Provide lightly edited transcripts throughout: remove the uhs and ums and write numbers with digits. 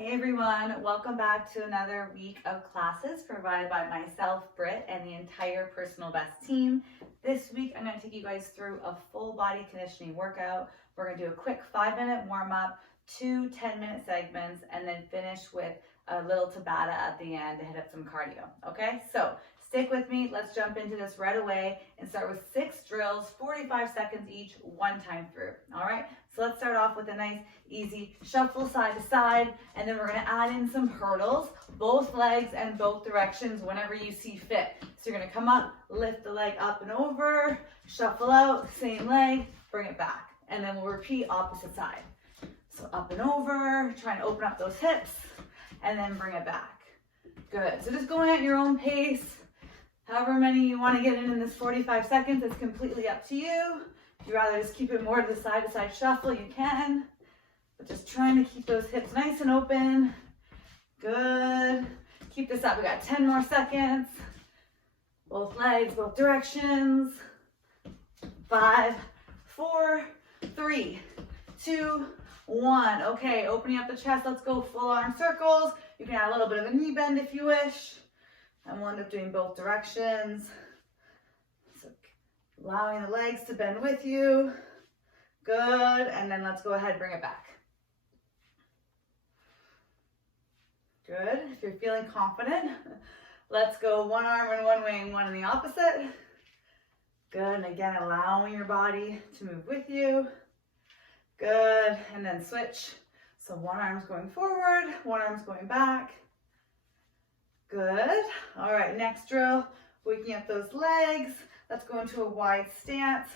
Hey everyone, welcome back to another week of classes provided by myself, Britt, and the entire Personal Best team. This week, I'm going to take you guys through a full body conditioning workout. We're going to do a quick 5-minute warm up, 2 10-minute segments, and then finish with a little Tabata at the end to hit up some cardio. Okay, so stick with me. Let's jump into this right away and start with 6 drills, 45 seconds each, one time through. All right, so let's start off with a nice easy shuffle side to side, and then we're going to add in some hurdles, both legs and both directions whenever you see fit. So you're going to come up, lift the leg up and over, shuffle out, same leg, bring it back, and then we'll repeat opposite side. So up and over, trying to open up those hips, and then bring it back. Good. So just going at your own pace. However many you want to get in this 45 seconds, it's completely up to you. If you'd rather just keep it more to the side shuffle, you can. But just trying to keep those hips nice and open. Good. Keep this up. We got 10 more seconds. Both legs, both directions. 5, 4, 3, 2, 1. Okay, opening up the chest. Let's go full arm circles. You can add a little bit of a knee bend if you wish. And we'll end up doing both directions. So allowing the legs to bend with you. Good. And then let's go ahead and bring it back. Good. If you're feeling confident, let's go one arm in one way and one in the opposite. Good. And again, allowing your body to move with you. Good. And then switch. So one arm's going forward, one arm's going back. Good. All right, next drill, waking up those legs. Let's go into a wide stance.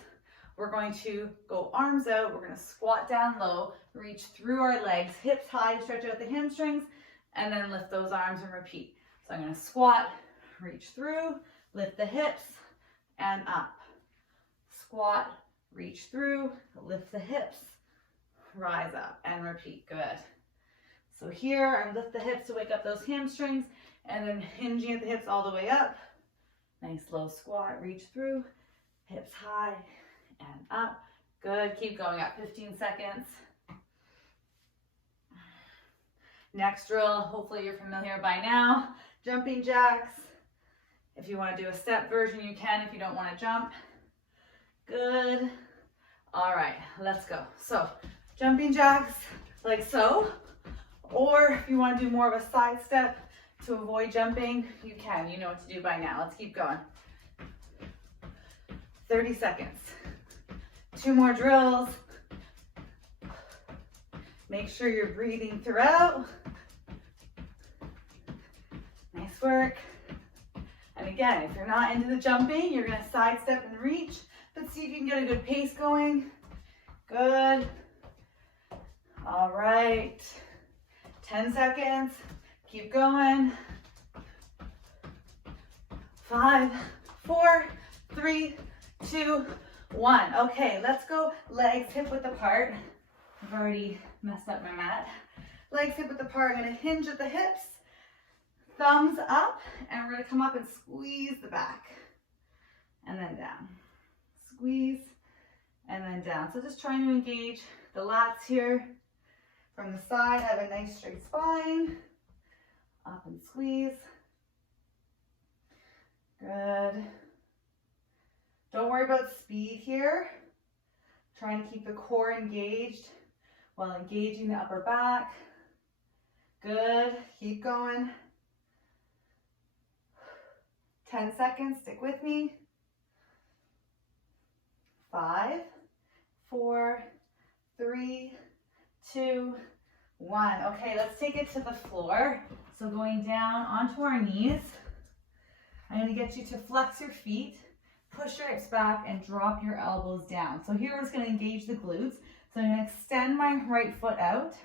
We're going to go arms out. We're going to squat down low, reach through our legs, hips high, stretch out the hamstrings, and then lift those arms and repeat. So I'm going to squat, reach through, lift the hips, and up. Squat, reach through, lift the hips, rise up, and repeat. Good. So here, I lift the hips to wake up those hamstrings, and then hinging at the hips all the way up. Nice low squat, reach through, hips high and up. Good, keep going up, 15 seconds. Next drill, hopefully you're familiar by now, jumping jacks. If you want to do a step version, you can if you don't want to jump. Good. All right, let's go. So jumping jacks like so, or if you want to do more of a side step, to avoid jumping, you can. You know what to do by now. Let's keep going. 30 seconds. 2 more drills. Make sure you're breathing throughout. Nice work. And again, if you're not into the jumping, you're going to sidestep and reach, but see if you can get a good pace going. Good. All right. 10 seconds. Keep going. 5, 4, 3, 2, 1. Okay, let's go legs hip width apart. I've already messed up my mat. Legs hip width apart. I'm going to hinge at the hips, thumbs up, and we're going to come up and squeeze the back. And then down. Squeeze, and then down. So just trying to engage the lats here. From the side, have a nice straight spine. Up and squeeze. Good. Don't worry about speed here. Trying to keep the core engaged while engaging the upper back. Good. Keep going. 10 seconds. Stick with me. 5, 4, 3, 2, 1. Okay, let's take it to the floor. So going down onto our knees, I'm going to get you to flex your feet, push your hips back, and drop your elbows down. So here we're just going to engage the glutes. So I'm going to extend my right foot out.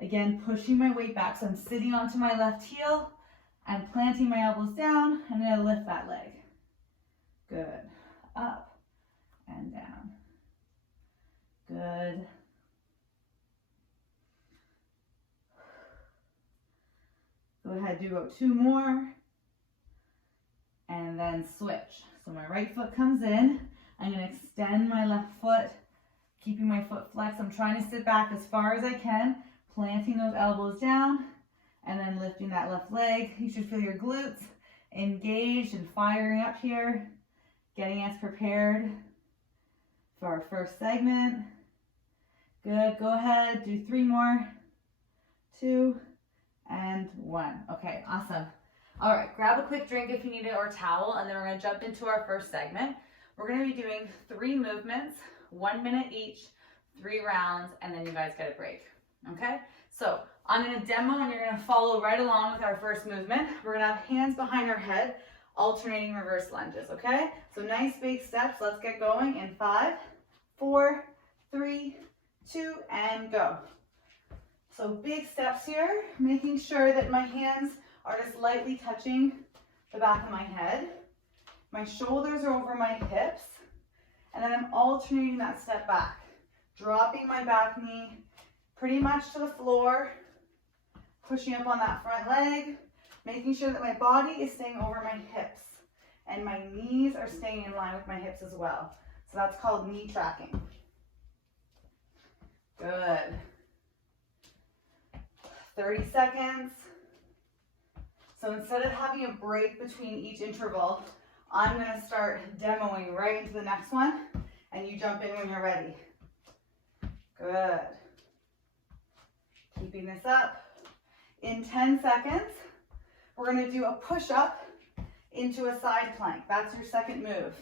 Again, pushing my weight back. So I'm sitting onto my left heel and planting my elbows down. I'm going to lift that leg. Good. Up and down. Good. Go ahead, do about 2 more, and then switch. So my right foot comes in. I'm going to extend my left foot, keeping my foot flexed. I'm trying to sit back as far as I can, Planting those elbows down and then lifting that left leg. You should feel your glutes engaged and firing up here, getting us prepared for our first segment. Good, go ahead, do 3 more, 2, and 1. Okay, awesome. All right, grab a quick drink if you need it or a towel, and then we're gonna jump into our first segment. We're gonna be doing 3 movements, 1 minute each, 3 rounds, and then you guys get a break, okay? So I'm gonna demo and you're gonna follow right along with our first movement. We're gonna have hands behind our head, alternating reverse lunges, okay? So nice big steps, let's get going in 5, 4, 3, 2, and go. So big steps here, making sure that my hands are just lightly touching the back of my head. My shoulders are over my hips, and then I'm alternating that step back, dropping my back knee pretty much to the floor, pushing up on that front leg, making sure that my body is staying over my hips, and my knees are staying in line with my hips as well. So that's called knee tracking. Good. 30 seconds. So instead of having a break between each interval, I'm gonna start demoing right into the next one, and you jump in when you're ready. Good. Keeping this up. In 10 seconds, we're gonna do a push-up into a side plank. That's your second move.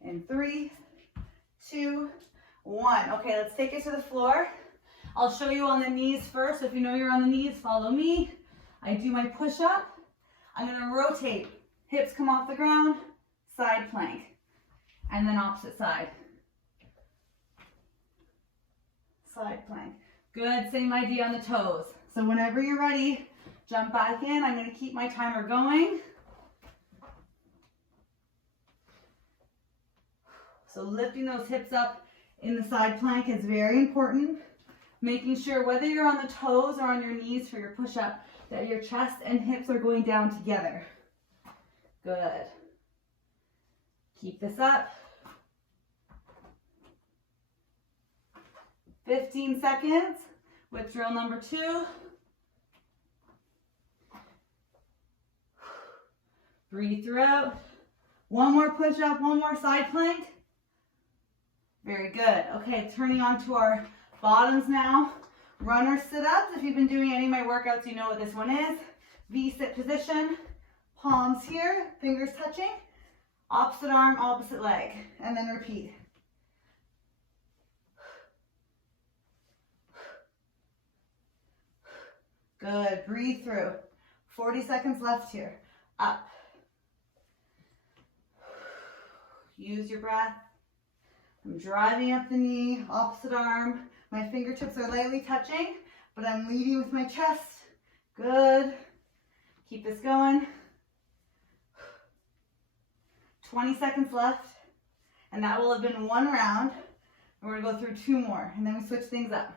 In 3, 2, 1. Okay, let's take it to the floor. I'll show you on the knees first. If you know you're on the knees, follow me. I do my push-up. I'm gonna rotate. Hips come off the ground, side plank, and then opposite side. Side plank. Good, same idea on the toes. So whenever you're ready, jump back in. I'm gonna keep my timer going. So lifting those hips up in the side plank is very important. Making sure whether you're on the toes or on your knees for your push-up, that your chest and hips are going down together. Good. Keep this up. 15 seconds with drill number 2. Breathe throughout. One more push-up, one more side plank. Very good. Okay, turning on to our bottoms now. Runner sit-ups. If you've been doing any of my workouts, you know what this one is. V-sit position. Palms here, fingers touching. Opposite arm, opposite leg. And then repeat. Good. Breathe through. 40 seconds left here. Up. Use your breath. I'm driving up the knee, opposite arm. My fingertips are lightly touching, but I'm leading with my chest. Good. Keep this going. 20 seconds left, and that will have been 1 round. And we're gonna go through 2 more, and then we switch things up.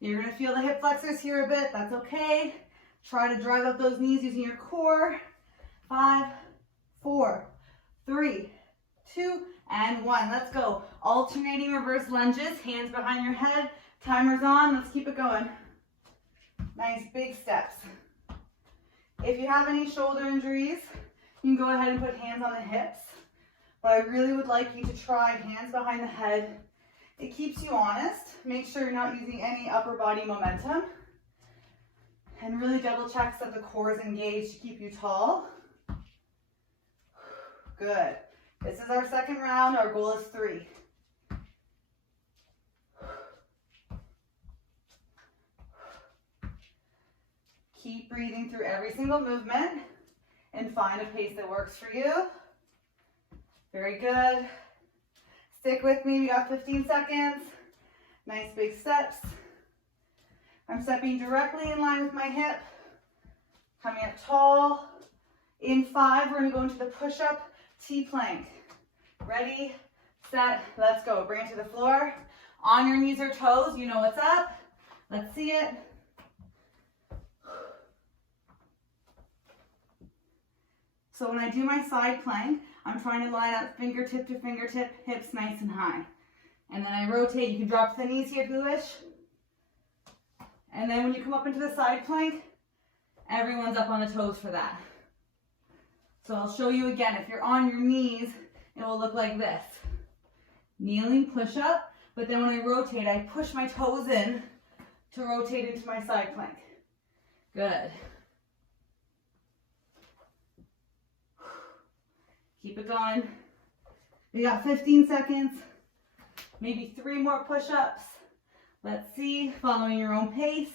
You're gonna feel the hip flexors here a bit, that's okay. Try to drive up those knees using your core. 5, 4, 3, 2, and 1. Let's go. Alternating reverse lunges, hands behind your head. Timer's on, let's keep it going. Nice big steps. If you have any shoulder injuries, you can go ahead and put hands on the hips. But I really would like you to try hands behind the head. It keeps you honest. Make sure you're not using any upper body momentum. And really double check that the core is engaged to keep you tall. Good. This is our second round. Our goal is 3. Keep breathing through every single movement and find a pace that works for you. Very good. Stick with me. We got 15 seconds. Nice big steps. I'm stepping directly in line with my hip. Coming up tall. In 5, we're going to go into the push-up T-plank. Ready, set, let's go. Bring it to the floor. On your knees or toes, you know what's up. Let's see it. So when I do my side plank, I'm trying to line up fingertip to fingertip, hips nice and high. And then I rotate. You can drop to the knees here if you wish. And then when you come up into the side plank, everyone's up on the toes for that. So I'll show you again. If you're on your knees, it will look like this. Kneeling, push up, but then when I rotate, I push my toes in to rotate into my side plank. Good. Keep it going. We got 15 seconds, maybe 3 more push-ups. Let's see, following your own pace.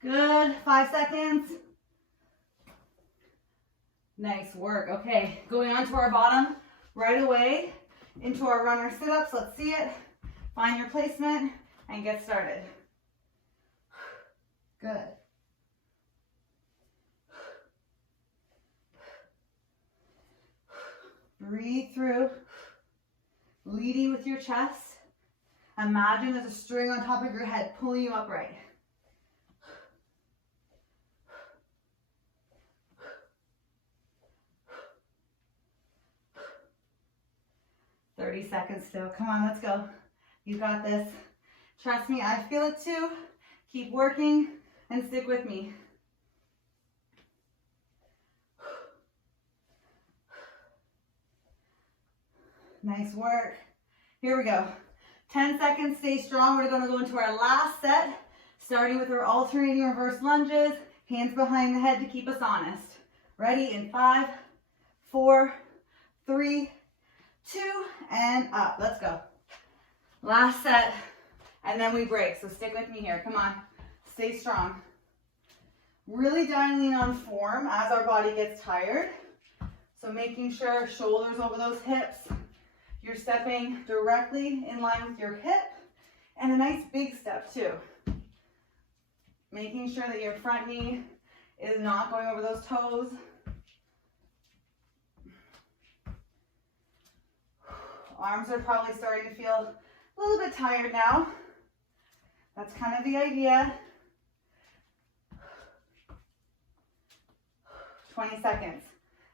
Good, 5 seconds. Nice work. Okay, going on to our bottom right away into our runner sit-ups. Let's see it. Find your placement and get started. Good. Breathe through, leading with your chest. Imagine there's a string on top of your head pulling you upright. 30 seconds still. Come on, let's go. You got this. Trust me, I feel it too. Keep working and stick with me. Nice work. Here we go. 10 seconds, stay strong. We're gonna go into our last set, starting with our alternating reverse lunges, hands behind the head to keep us honest. Ready in 5, 4, 3, 2, and up. Let's go. Last set, and then we break. So stick with me here. Come on. Stay strong. Really dialing on form as our body gets tired. So making sure shoulders over those hips. You're stepping directly in line with your hip, and a nice big step too. Making sure that your front knee is not going over those toes. Arms are probably starting to feel a little bit tired now. That's kind of the idea. 20 seconds.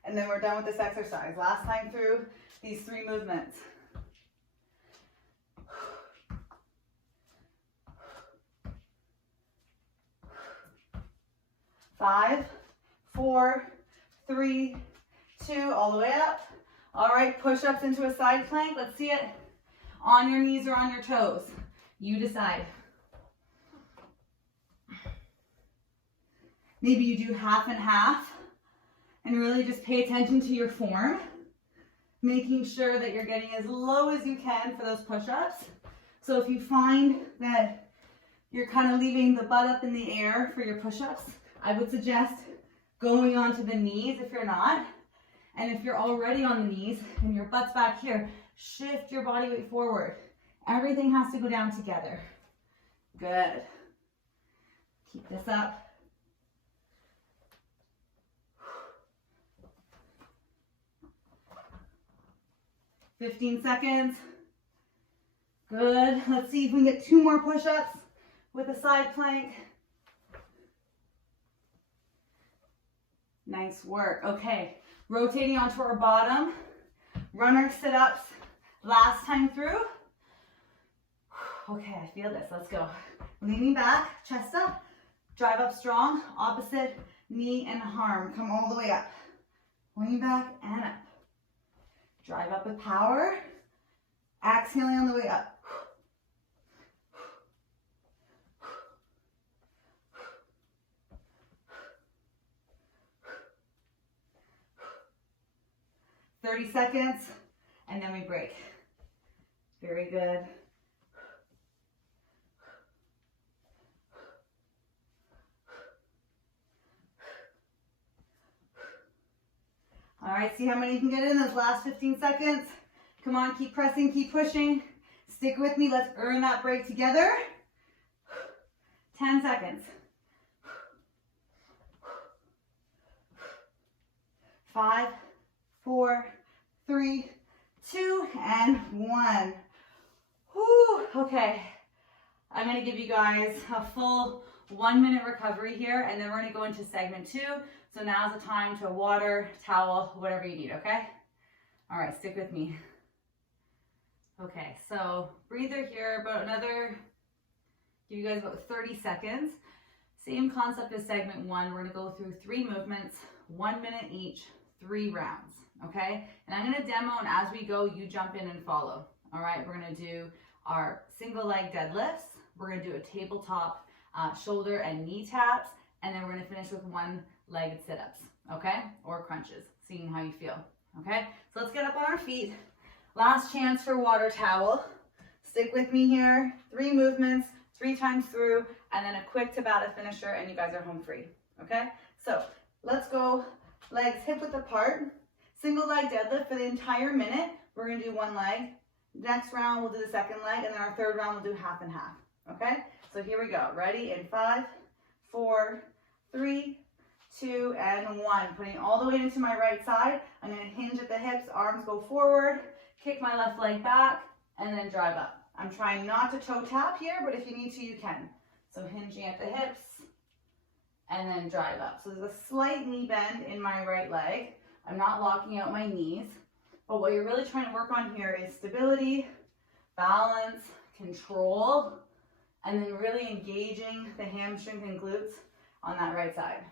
And then we're done with this exercise. Last time through these 3 movements. 5, 4, 3, 2, all the way up. All right, push-ups into a side plank. Let's see it on your knees or on your toes. You decide. Maybe you do half and half and really just pay attention to your form, making sure that you're getting as low as you can for those push-ups. So if you find that you're kind of leaving the butt up in the air for your push-ups, I would suggest going onto the knees if you're not. And if you're already on the knees and your butt's back here, shift your body weight forward. Everything has to go down together. Good. Keep this up. "15 seconds. Good. Let's see if we can get 2 more push-ups with a side plank. Nice work. Okay. Rotating onto our bottom. Runner sit-ups. Last time through. Okay, I feel this. Let's go. Leaning back, chest up. Drive up strong. Opposite knee and arm. Come all the way up. Lean back and up. Drive up with power. Exhaling on the way up. "30 seconds, and then we break." Very good. All right, see how many you can get in those last 15 seconds. Come on, keep pressing, keep pushing. Stick with me, let's earn that break together. 10 seconds. 5, 4, 3, 2, and 1. Whew, okay. I'm gonna give you guys a full 1-minute recovery here, and then we're gonna go into segment 2. So now's the time to water, towel, whatever you need, okay? All right, stick with me. Okay, so breather here, about another, give you guys about 30 seconds. Same concept as segment 1. We're gonna go through 3 movements, 1 minute each, 3 rounds, okay? And I'm gonna demo, and as we go, you jump in and follow. All right, we're gonna do our single leg deadlifts. We're gonna do a tabletop shoulder and knee taps, and then we're gonna finish with 1-legged sit-ups, okay? Or crunches, seeing how you feel, okay? So let's get up on our feet. Last chance for water towel. Stick with me here. 3 movements, 3 times through, and then a quick Tabata finisher, and you guys are home free, okay? So let's go legs hip width apart. Single leg deadlift for the entire minute. We're gonna do 1 leg. Next round, we'll do the second leg, and then our third round, we'll do half and half, okay? So here we go. Ready? In 5, 4, 3, 2, and 1. Putting all the weight into my right side. I'm gonna hinge at the hips, arms go forward, kick my left leg back, and then drive up. I'm trying not to toe tap here, but if you need to, you can. So hinging at the hips, and then drive up. So there's a slight knee bend in my right leg. I'm not locking out my knees, but what you're really trying to work on here is stability, balance, control, and then really engaging the hamstrings and glutes on that right side.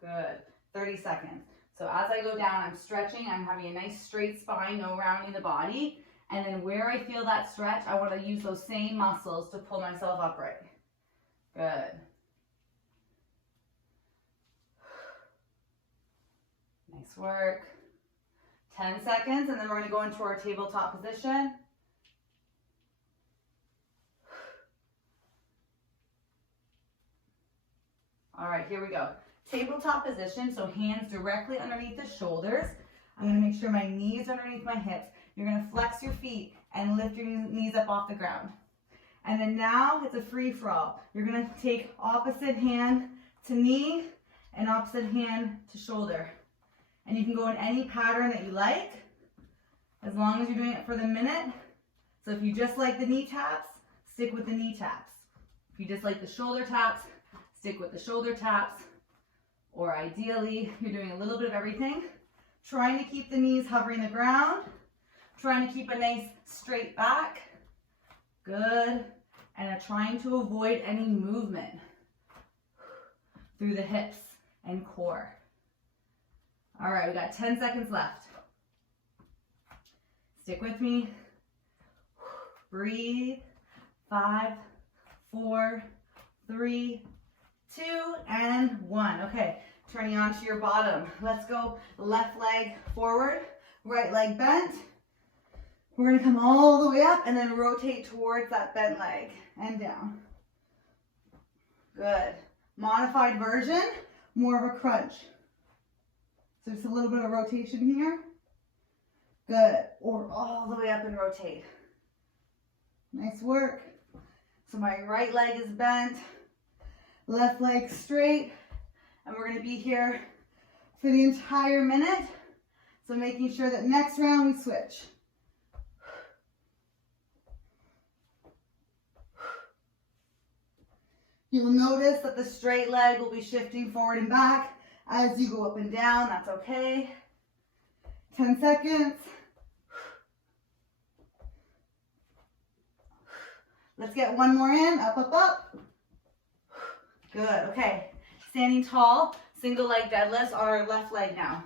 Good. 30 seconds. So as I go down, I'm stretching. I'm having a nice straight spine, no rounding the body. And then where I feel that stretch, I want to use those same muscles to pull myself upright. Good. Nice work. 10 seconds, and then we're going to go into our tabletop position. All right, here we go. Tabletop position, so hands directly underneath the shoulders. I'm going to make sure my knees are underneath my hips. You're going to flex your feet and lift your knees up off the ground. And then now it's a free-for-all. You're going to take opposite hand to knee and opposite hand to shoulder. And you can go in any pattern that you like, as long as you're doing it for the minute. So if you just like the knee taps, stick with the knee taps. If you just like the shoulder taps, stick with the shoulder taps. Or ideally, you're doing a little bit of everything. Trying to keep the knees hovering the ground. Trying to keep a nice straight back. Good. And trying to avoid any movement through the hips and core. All right, we got 10 seconds left. Stick with me. Breathe. 5, 4, 3, 2, and 1. Okay, turning onto your bottom. Let's go left leg forward, right leg bent. We're gonna come all the way up and then rotate towards that bent leg and down. Good. Modified version, more of a crunch. So just a little bit of rotation here. Good. Or all the way up and rotate. Nice work. So my right leg is bent, left leg straight, and we're going to be here for the entire minute. So making sure that next round we switch. You'll notice that the straight leg will be shifting forward and back as you go up and down. That's okay. 10 seconds. Let's get one more in. Up, up, up. Good. Okay. Standing tall, single leg deadlifts on our left leg now.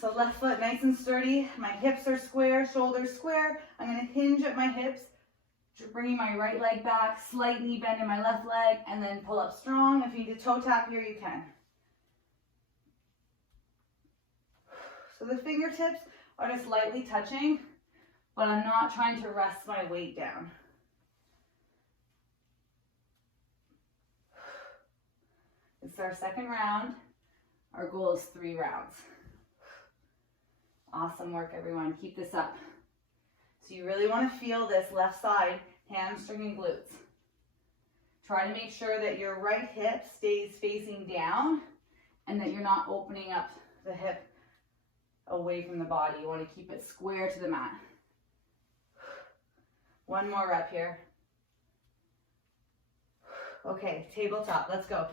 So left foot nice and sturdy. My hips are square, shoulders square. I'm going to hinge at my hips, bringing my right leg back, slight knee bend in my left leg, and then pull up strong. If you need to toe tap here, you can. So the fingertips are just lightly touching, but I'm not trying to rest my weight down. It's our second round. Our goal is 3 rounds. Awesome work, everyone. Keep this up. So you really want to feel this left side, hamstring and glutes. Try to make sure that your right hip stays facing down and that you're not opening up the hip away from the body. You want to keep it square to the mat. One more rep here. Okay, tabletop, let's go.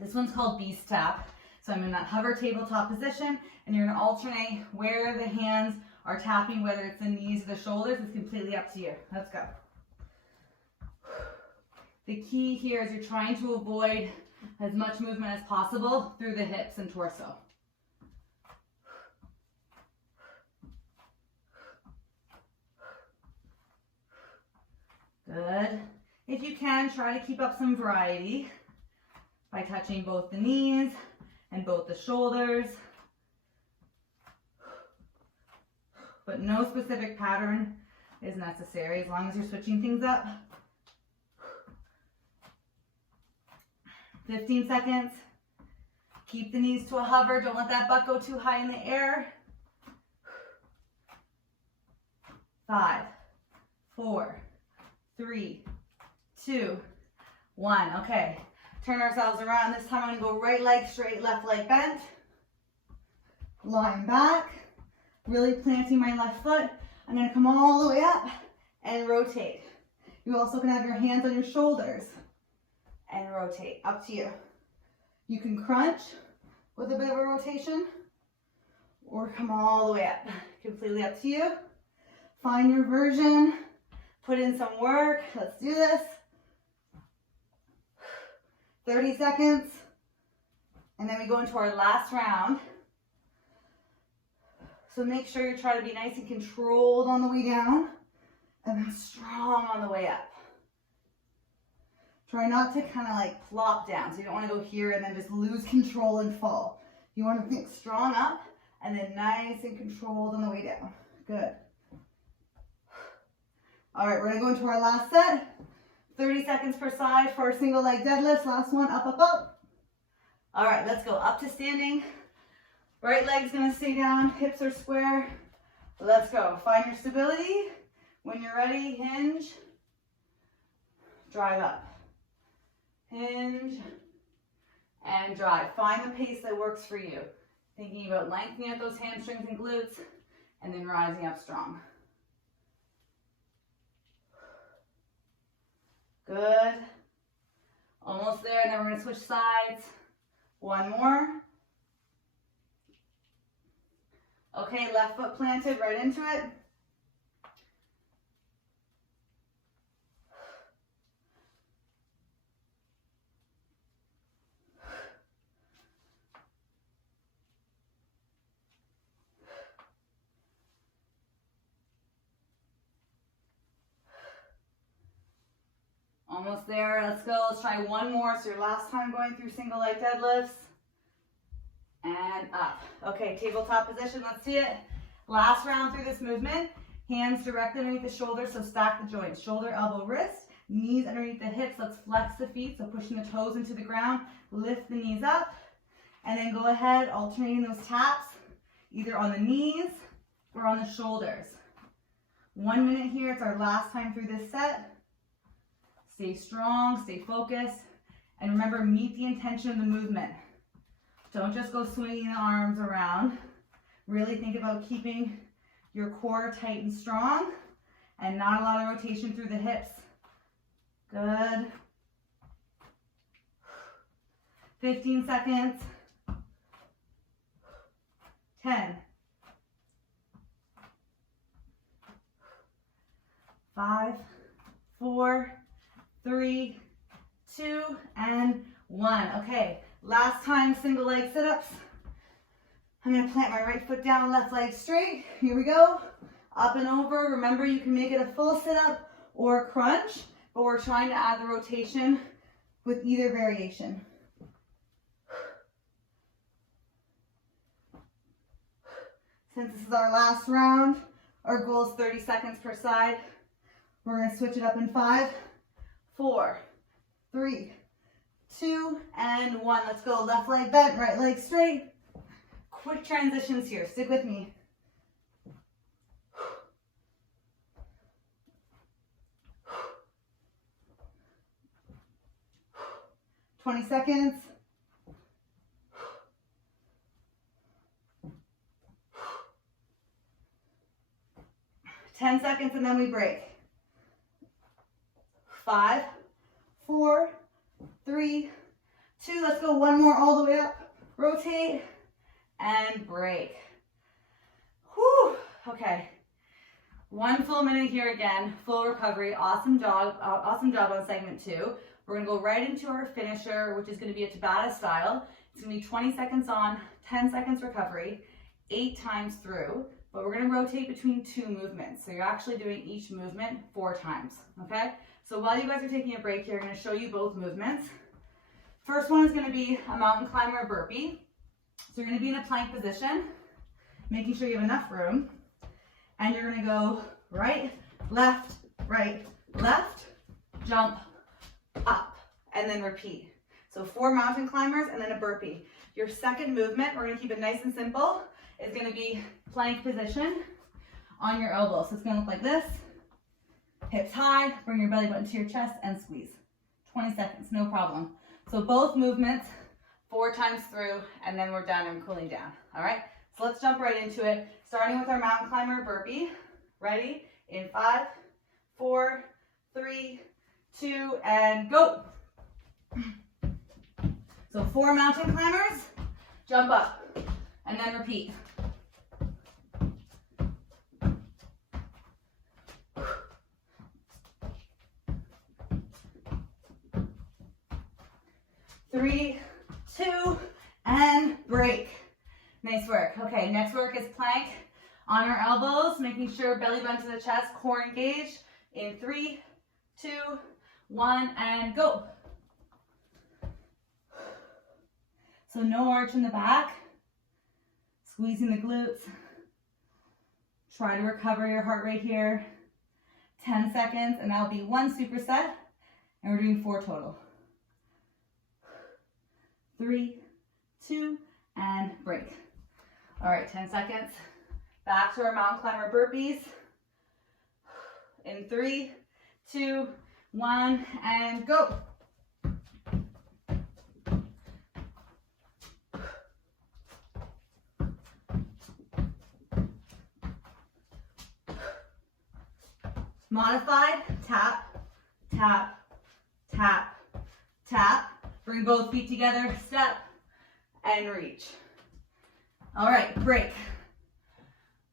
This one's called beast tap. So I'm in that hover tabletop position, and you're gonna alternate where the hands are tapping, whether it's the knees or the shoulders. It's completely up to you. Let's go. The key here is you're trying to avoid as much movement as possible through the hips and torso. Good. If you can, try to keep up some variety by touching both the knees and both the shoulders. But no specific pattern is necessary as long as you're switching things up. 15 seconds. Keep the knees to a hover. Don't let that butt go too high in the air. 5, 4, 3, 2, 1. Okay, turn ourselves around. This time I'm gonna go right leg straight, left leg bent. Lying back, really planting my left foot. I'm gonna come all the way up and rotate. You also can have your hands on your shoulders and rotate, up to you. You can crunch with a bit of a rotation or come all the way up, completely up to you. Find your version, put in some work. Let's do this. 30 seconds, and then we go into our last round. So make sure you try to be nice and controlled on the way down and then strong on the way up. Try not to kind of like plop down. So you don't want to go here and then just lose control and fall. You want to think strong up and then nice and controlled on the way down. Good. All right, we're gonna go into our last set. 30 seconds per side for our single leg deadlifts. Last one, up, up, up. All right, let's go up to standing. Right leg's gonna stay down, hips are square. Let's go. Find your stability. When you're ready, hinge, drive up. Hinge and drive. Find the pace that works for you. Thinking about lengthening out those hamstrings and glutes and then rising up strong. Good. Almost there, and then we're going to switch sides. One more. Okay, left foot planted right into it. Almost there. Let's go. Let's try one more. So your last time going through single leg deadlifts. And up. Okay, tabletop position. Let's see it. Last round through this movement. Hands directly underneath the shoulders, so stack the joints. Shoulder, elbow, wrist. Knees underneath the hips. Let's flex the feet, so pushing the toes into the ground. Lift the knees up. And then go ahead, alternating those taps, either on the knees or on the shoulders. 1 minute here. It's our last time through this set. Stay strong, stay focused, and remember, meet the intention of the movement. Don't just go swinging the arms around. Really think about keeping your core tight and strong and not a lot of rotation through the hips. Good. 15 seconds. 10. 5, 4, 3, 2, and 1. Okay, last time single leg sit-ups. I'm gonna plant my right foot down, left leg straight. Here we go. Up and over. Remember, you can make it a full sit-up or a crunch, but we're trying to add the rotation with either variation. Since this is our last round, our goal is 30 seconds per side. We're gonna switch it up in 5, 4, 3, 2, and 1. Let's go. Left leg bent, right leg straight. Quick transitions here. Stick with me. "20 seconds. "10 seconds, and then we break. 5, 4, 3, 2. Let's go. One more all the way up. rotate, and break. Whew, okay. 1 full minute here again, full recovery. Awesome job on segment 2. We're gonna go right into our finisher, which is gonna be a Tabata style. It's gonna be 20 seconds on, 10 seconds recovery, 8 times through, but we're gonna rotate between 2 movements. So you're actually doing each movement 4 times, okay? So while you guys are taking a break here, I'm gonna show you both movements. First one is gonna be a mountain climber burpee. So you're gonna be in a plank position, making sure you have enough room. And you're gonna go right, left, jump, up, and then repeat. So 4 mountain climbers and then a burpee. Your second movement, we're gonna keep it nice and simple, is gonna be plank position on your elbows. So it's gonna look like this. Hips high, bring your belly button to your chest and squeeze. 20 seconds, no problem. So both movements, 4 times through, and then we're done and cooling down, all right? So let's jump right into it, starting with our mountain climber burpee. Ready? In 5, 4, 3, 2, and go. So 4 mountain climbers, jump up, and then repeat. Three, 2, and break. Nice work. Okay, next work is plank on our elbows, making sure belly button to the chest, core engaged. In 3, 2, 1, and go. So no arch in the back, squeezing the glutes. Try to recover your heart rate here. 10 seconds, and that'll be 1 superset, and we're doing 4 total. 3, 2, and break. All right, 10 seconds. Back to our mountain climber burpees. In 3, 2, 1, and go. Modified, tap, tap, tap, tap. Bring both feet together, step, and reach. All right, break.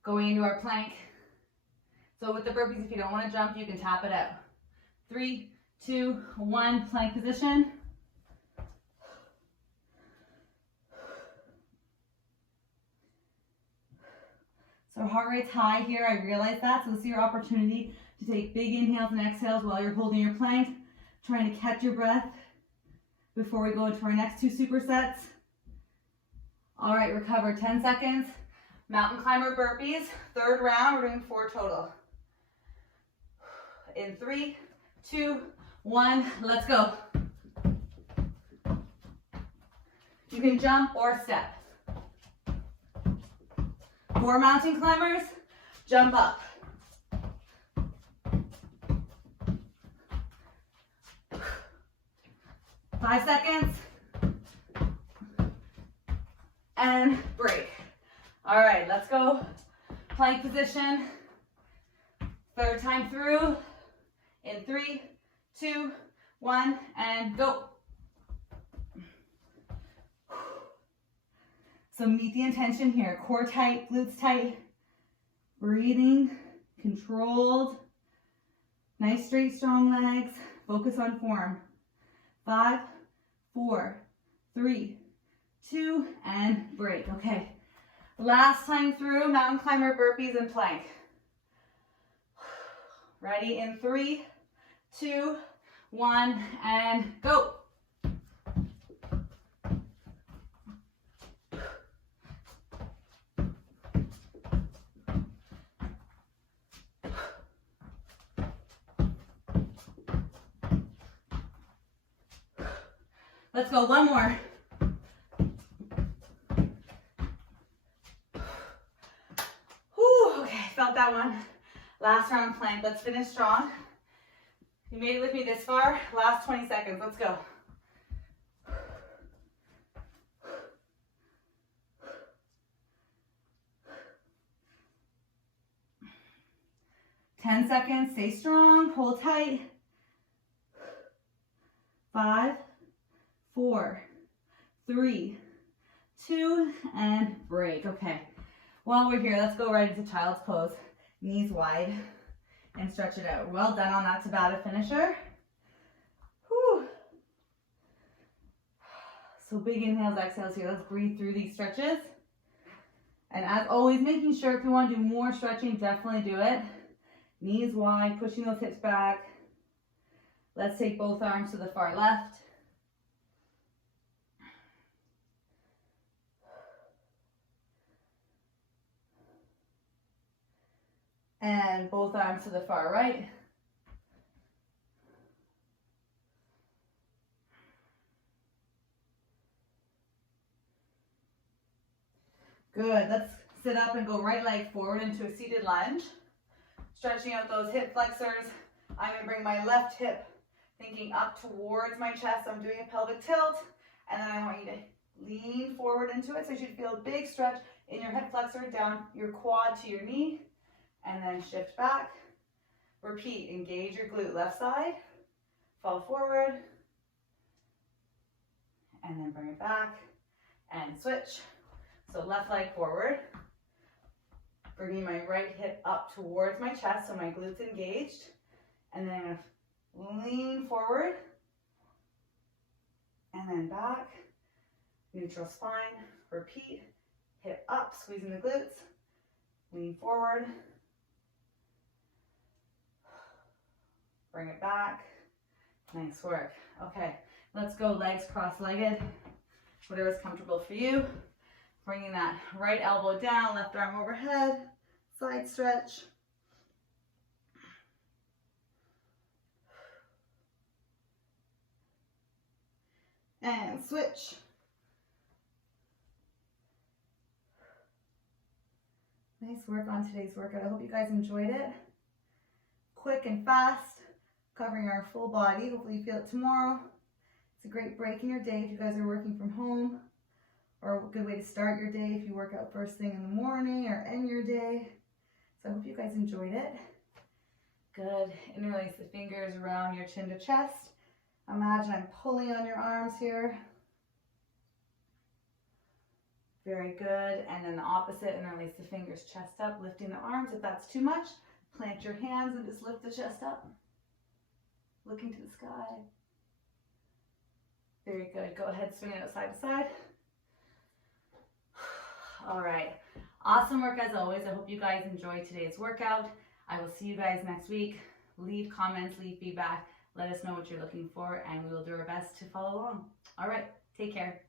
Going into our plank. So with the burpees, if you don't want to jump, you can tap it out. 3, 2, 1, plank position. So heart rate's high here, I realize that. So this is your opportunity to take big inhales and exhales while you're holding your plank, trying to catch your breath before we go into our next 2 supersets. All right, recover 10 seconds. Mountain climber burpees, 3rd round, we're doing 4 total. In 3, 2, 1, let's go. You can jump or step. 4 mountain climbers, jump up. Five seconds. And break. All right, let's go. Plank position. 3rd time through. In 3, 2, 1, and go. So meet the intention here. Core tight, glutes tight. Breathing, controlled. Nice straight, strong legs. Focus on form. 5, 4, 3, 2, and break. Okay. Last time through, mountain climber burpees and plank. Ready? In 3, 2, 1, and go. Let's go, one more. Whew, okay, felt that one. Last round plank, let's finish strong. You made it with me this far, last 20 seconds, let's go. Ten seconds, stay strong, hold tight. 5, 4, 3, 2, and break. Okay, while we're here, let's go right into child's pose. Knees wide and stretch it out. Well done on that Tabata finisher. Whew. So big inhales, exhales here. Let's breathe through these stretches. And as always, making sure if you want to do more stretching, definitely do it. Knees wide, pushing those hips back. Let's take both arms to the far left. And both arms to the far right. Good, let's sit up and go right leg forward into a seated lunge. Stretching out those hip flexors. I'm gonna bring my left hip thinking up towards my chest. I'm doing a pelvic tilt, and then I want you to lean forward into it. So you should feel a big stretch in your hip flexor down your quad to your knee, and then shift back. Repeat, engage your glute left side, fall forward, and then bring it back, and switch. So left leg forward, bringing my right hip up towards my chest so my glutes engaged, and then I'm gonna lean forward, and then back, neutral spine, repeat, hip up, squeezing the glutes, lean forward, bring it back, nice work. Okay, let's go legs cross-legged, whatever's comfortable for you. Bringing that right elbow down, left arm overhead, side stretch. And switch. Nice work on today's workout. I hope you guys enjoyed it. Quick and fast, covering our full body. Hopefully you feel it tomorrow. It's a great break in your day if you guys are working from home, or a good way to start your day if you work out first thing in the morning or end your day. So I hope you guys enjoyed it. Good. Interlace the fingers around your chin to chest. Imagine I'm pulling on your arms here. Very good. And then the opposite, interlace the fingers chest up, lifting the arms. If that's too much, plant your hands and just lift the chest up. Looking to the sky. Very good. Go ahead, swing it out side to side. All right. Awesome work as always. I hope you guys enjoyed today's workout. I will see you guys next week. Leave comments, leave feedback. Let us know what you're looking for, and we will do our best to follow along. All right. Take care.